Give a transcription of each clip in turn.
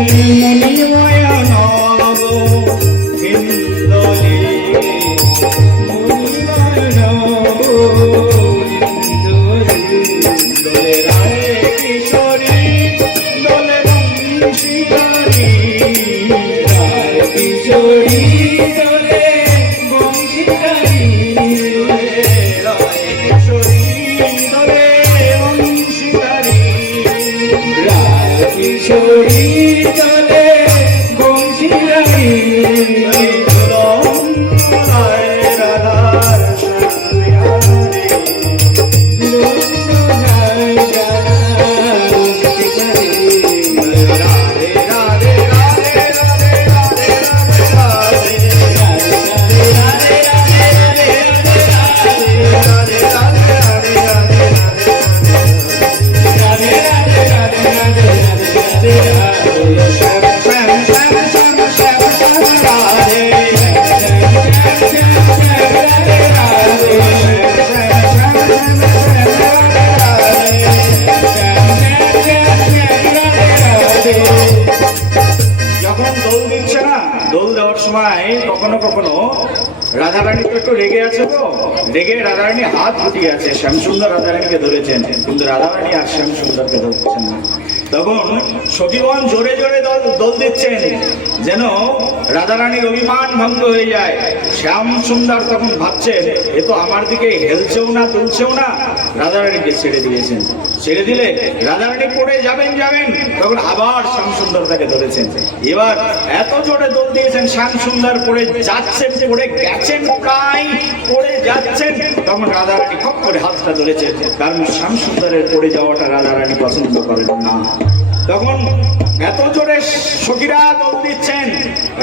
মণিময়া নব হিন্দলে মণিময়া নব হিন্দলে দোলে রাধে কিশোরী দোলে বংশীধারী রাধে কিশোরী দোলে বংশীধারী রাধে কিশোরী দোলে বংশীধারী রাধে কিশোরী দোলে বংশীধারী রাধার সঙ্গে যখন দোল দিচ্ছে না, দোল দেওয়ার সময় কখনো কখনো রাধারানী তো একটু রেগে আছে, তো রেগে রাধারানী হাত ফুটিয়ে আছে, শ্যামসুন্দর রাধারানীকে ধরেছেন, কিন্তু রাধারানী আর শ্যামসুন্দরকে ধরছেন না। তখন সখীগণ জোরে জোরে দোল দিচ্ছেন যেন রাধারানীর অভিমান ভঙ্গ হয়ে যায়। শ্যামসুন্দর তখন ভাবছেন এ তো আমার দিকে হেলছেও না তুলছেও না, রাধারানীকে ছেড়ে দিয়েছেন। ছেড়ে দিলে রাধারানী পড়ে যাবেন, তখন আবার শ্যামসুন্দর তাকে ধরেছেন। এবার এত জোরে দোল দিয়েছেন, শ্যামসুন্দর পড়ে যাচ্ছেন, পড়ে গেছেন, প্রায় পড়ে যাচ্ছেন, তখন রাধারানী খপ করে হাতটা ধরেছেন, কারণ শ্যামসুন্দরের পড়ে যাওয়াটা রাধারানী পছন্দ করেন না। তখন এত জোরে সখীরা দোল দিচ্ছেন,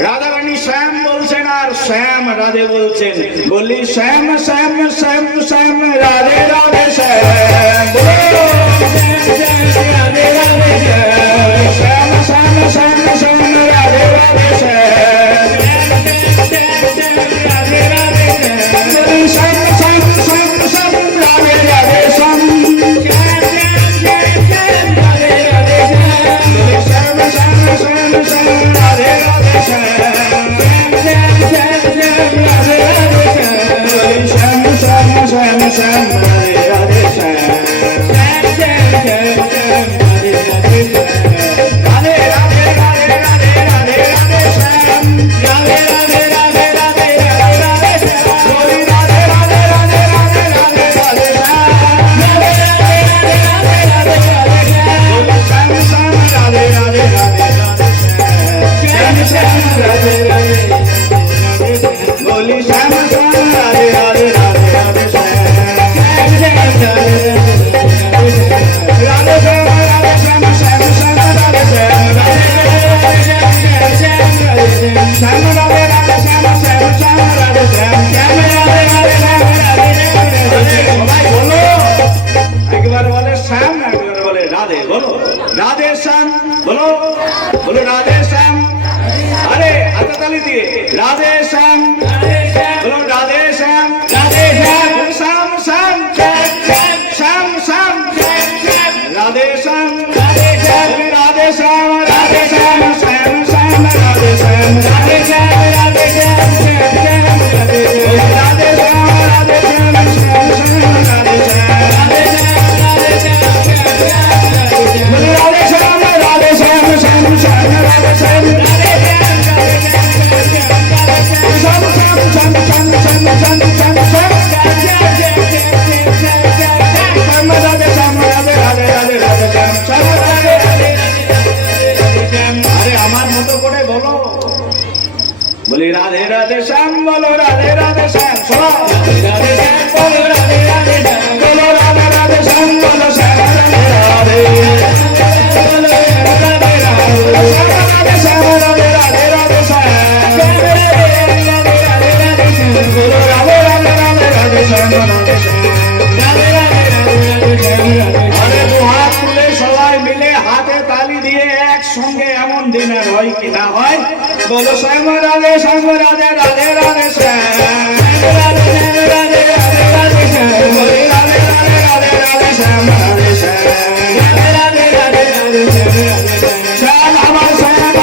রাধারানী শ্যাম বলছেন আর শ্যাম রাধে বলছেন, বলি শ্যাম শ্যাম শ্যাম শ্যাম রাধে রাধে শ্যাম, রাধে রাধে শ্যাম শ্যাম শ্যাম শ্যাম রাধে রাধে শ্যাম, রাধে রাধে শ্যাম শ্যাম শ্যাম শ্যাম রাধে রাধে শ্যাম, বলি রাধে রাধে শ্যাম বলো, রাধে রাধে শ্যাম, রাধে রাধে শ্যাম বলো, রাধে রাধে শ্যাম বলো, রাধে রাধে শ্যাম বলো, শ্যাম রাধে রাধে একসঙ্গে এমন দিনের হয় কি না হয়, বলো শ্যাম রাধে শ্যাম রাধে রাধে রাধে শ্যাম, রাধে রাধে রাধে রাধে শ্যাম, বলি রাধে রাধে রাধে রাধে শ্যাম রাধে শ্যাম, রাধে রাধে রাধে রাধে শ্যাম, শ্যাম আমার শ্যাম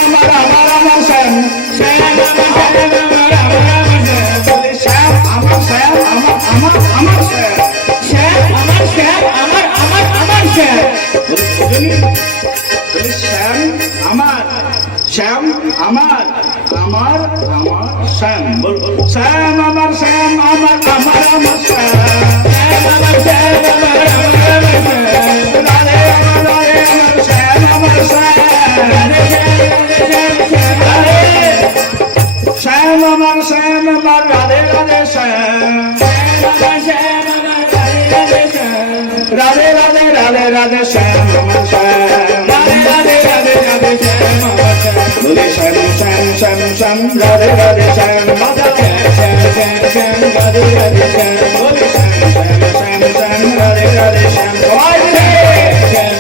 শ্যাম আমার আমার আমার শ্যাম বল বল শ্যাম আমার শ্যাম আমার আমার আমার শ্যাম আমার শ্যাম আমার আমার রাধে আমার রাধে আমার শ্যাম আমার শ্যাম শ্যাম আমার শ্যাম আমার রাধে রাধে শ্যাম রাধে রাধে রাধে রাধে শ্যাম আমার শ্যাম রাধে রাধে রাধে রাধে শ্যাম আমার শ্যাম বলে শ্যাম শ্যাম শ্যাম শ্যাম রাধে রাধে শ্যাম রাধে শ্যাম শ্যাম শ্যাম রাধে রাধে শ্যাম বলে শ্যাম শ্যাম শ্যাম শ্যাম রাধে রাধে শ্যাম সবাই মিলে শ্যাম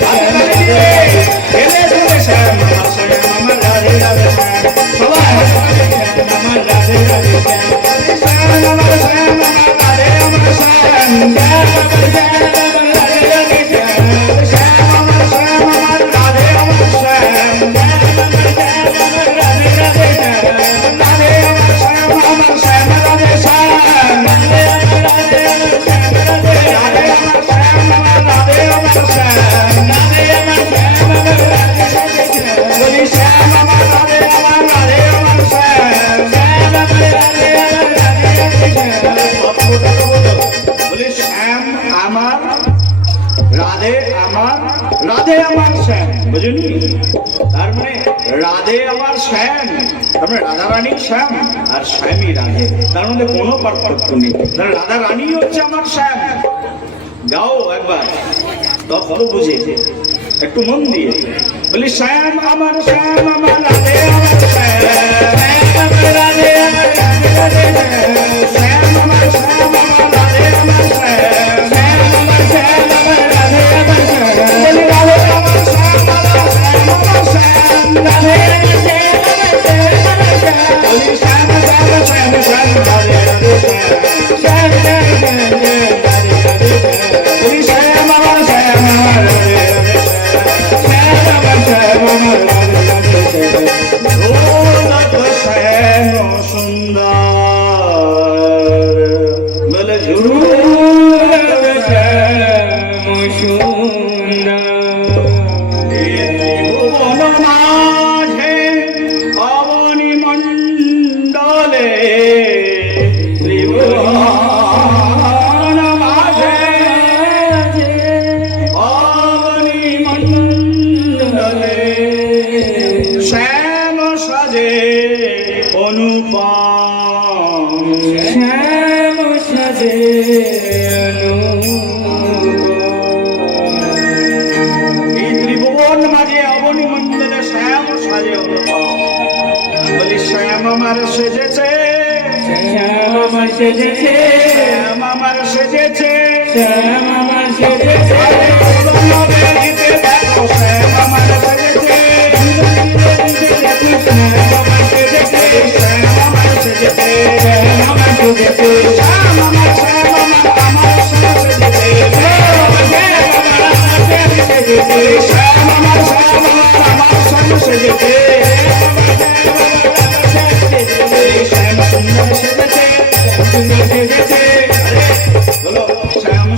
এলে বলে শ্যাম আমার রাধে রাধে শ্যাম সবাই আমার রাধে রাধে শ্যাম শ্যাম আমার শ্যাম আমার রাধে আমার শ্যাম রাধে আমার শ্যাম বুঝলি তার মানে রাধে আমার শ্যাম তার মানে রাধা রানীর শ্যাম আর শ্যামই রাধে তার মধ্যে কোনো পার্থক্য নেই তাহলে রাধা রানী হচ্ছে আমার শ্যাম গাও একবার তখন বুঝে একটু মন দিয়ে বলি শ্যাম আমার রাধে আমার শ্যাম রাধে আমার রাধে শ্যাম আমার শ্যাম আমার রাধে আমার শ্যাম শ্যাম আমার শ্যাম আমার রাধে আমার শ্যাম বলি রাধে আমার শ্যাম আমার শ্যাম আমার শ্যাম রাধে বলি শ্যাম শ্যাম শ্যাম শ্যাম রাধে রাধে শ্যাম বলি শ্যাম আমার শ্যাম আমার রাধে শ্যাম সুন্দর বলে ভুবন মাঝে অবনি মণ্ডলে ত্রিভুবন মাঝে অবনি মণ্ডলে শ্যাম সাজে অনুপম শ্যাম সাজে এই ত্রিভুবন মাঝে অবনি মণ্ডলে শ্যাম সাজে অনুপম বলি শ্যাম আমার সেজেছে শ্যাম আমার সেজেছে শ্যাম আমার সেজেছে শ্যাম আমার সেজেছে শ্যাম আমার সেজেছে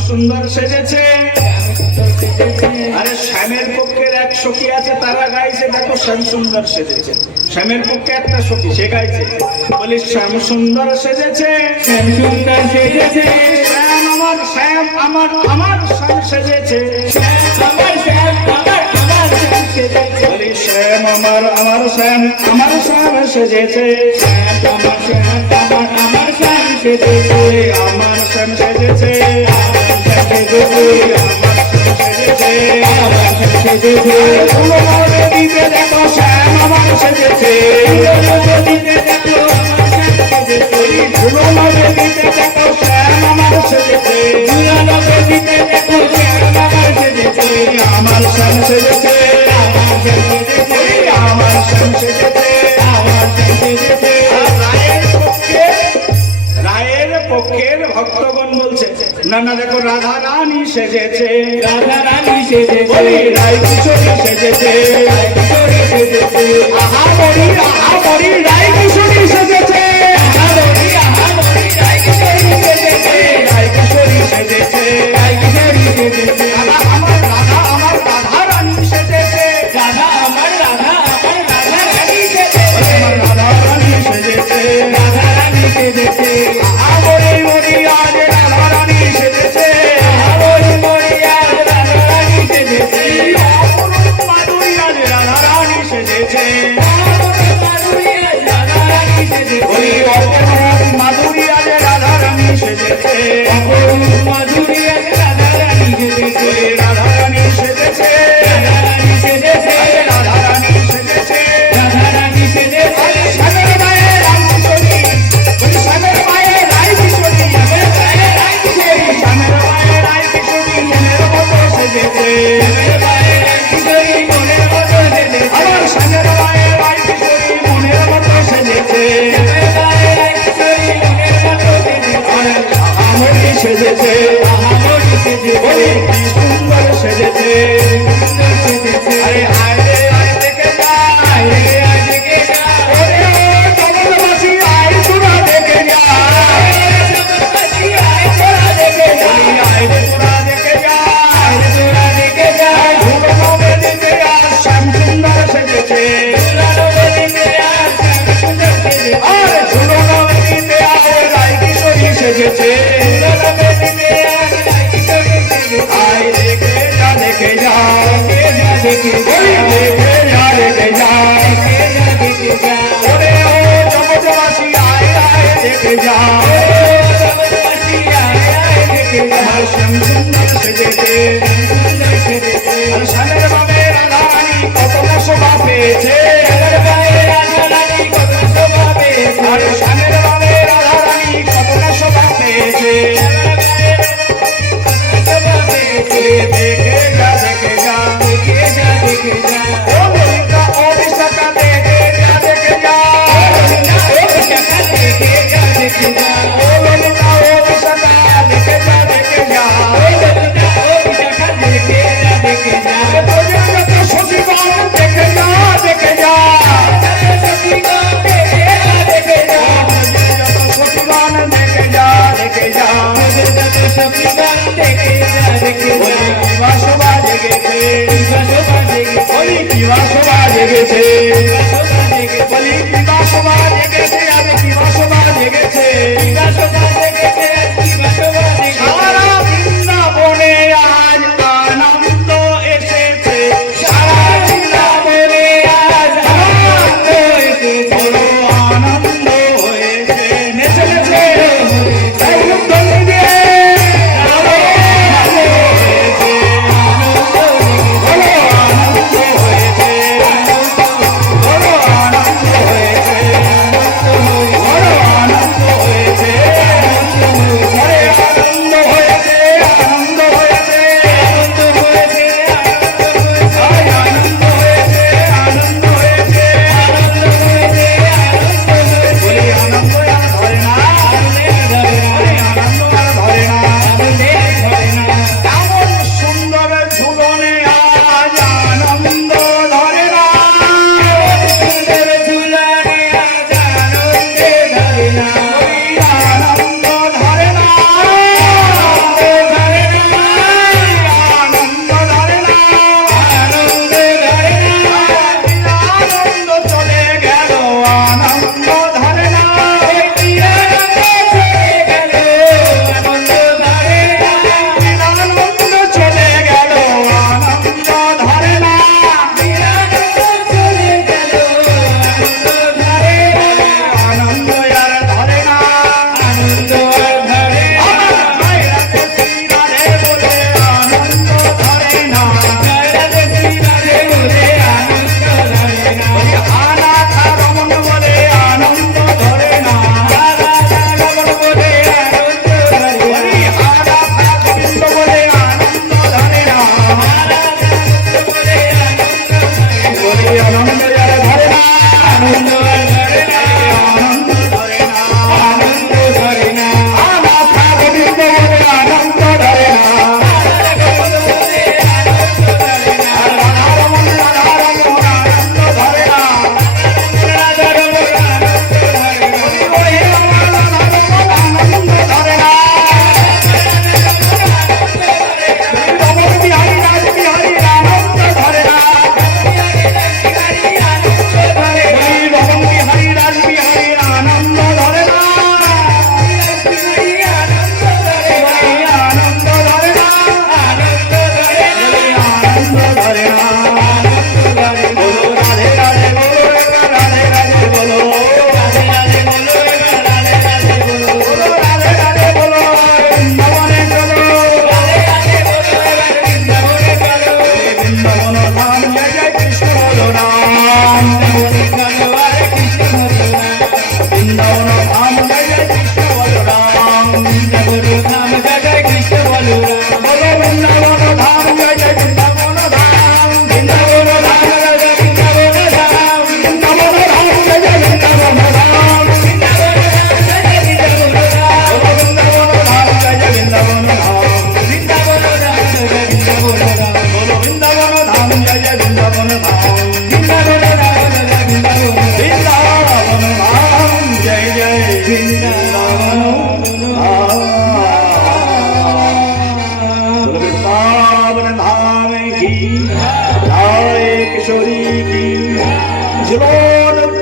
সুন্দর সেজেছে আরে শ্যামের পক্ষের এক সখী আছে তারা গাইছে দেখো শ্যাম সুন্দর সেজেছে শ্যামের পক্ষে একটা সখী সে গাইছে বলি শ্যাম সুন্দর সেজেছে শ্যাম সুন্দর সেজেছে শ্যাম আমার শ্যাম আমার আমার শ্যাম সেজেছে আমার শ্যাম আমার আমার শ্যাম সেজেছে বলি শ্যাম আমার আমার শ্যাম আমার শ্যাম সেজেছে শ্যাম আমার শ্যাম আমার আমার শ্যাম সেজেছে আমার শ্যাম সেজেছে দেখো শ্যাম আমার সেজেছে দেখো শ্যাম আমার সেজেছে আমার শ্যাম সেজেছে আমার শ্যাম সেজেছে রায়ের পক্ষের ভক্তগণ বলছে না না দেখো রাধা রানী সেজেছে রাধা রানী সেজেছে রায় কিশোরী সেজেছে রায় কিশোরী সেজেছে আহা বড়ি রায় কিশোরী সেজেছে আহা বড়ি রায় কিশোরী সেজেছে রায় কিশোরী সেজেছে রায় কিশোরী সেজেছে আমার রাধা রানী সেজেছে রাধা আমার রাধা রানী ওই অপরূপ মাধুরী আজ রাধা রানী সেজেছে। ওই রাধা রানী সেজেছে। রাধা রানী সেজেছে। শ্যামের মায়ের রামকিশোরী, ওই শ্যামের মায়ের রায়কিশোরী, শ্যামের মায়ের রায়কিশোরী মনের মতো সেজেছে। আমার শ্যামের মায়ের রায়কিশোরী মনের মতো সেজেছে। আমরি সেজেছে, ওই কি সুন্দর সেজেছে। আরে আয় রে আয় দেখে যা, ওরে জগৎবাসী আয় তোরা দেখে যা, আয় রে তোরা দেখে যা। ঝুলনো বেদিতে আর শ্যাম সুন্দর সেজেছে। আর ঝুলনো বেদিতে আর রায়কিশোরী সেজেছে। আয় দেখে যা দেখে যা, ওই দেখে যা দেখে যা। ওরে ও জগৎবাসী আয় আয় দেখে যা, আমার শ্যাম সুন্দর সেজেছে। আর শ্যামের বাবে রাধা রানী কত না শোভা পেয়েছে। আর শ্যামের বাবে রাধা রানী কত না শোভা পেয়েছে। দেখে যা দেখে যা, ও ললিতা ও বিশাখা দেখে যা দেখে যা, ও ললিতা ও বিশাখা দেখে যা দেখে যা।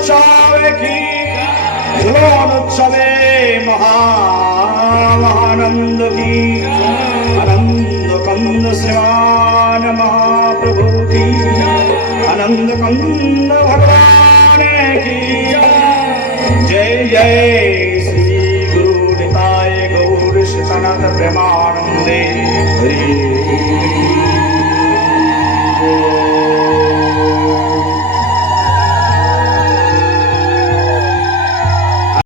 उत्सव की झूलन उत्सवे महानंद की आनंद कंद श्रीमान महाप्रभु की आनंद कंद भगवान की जय जय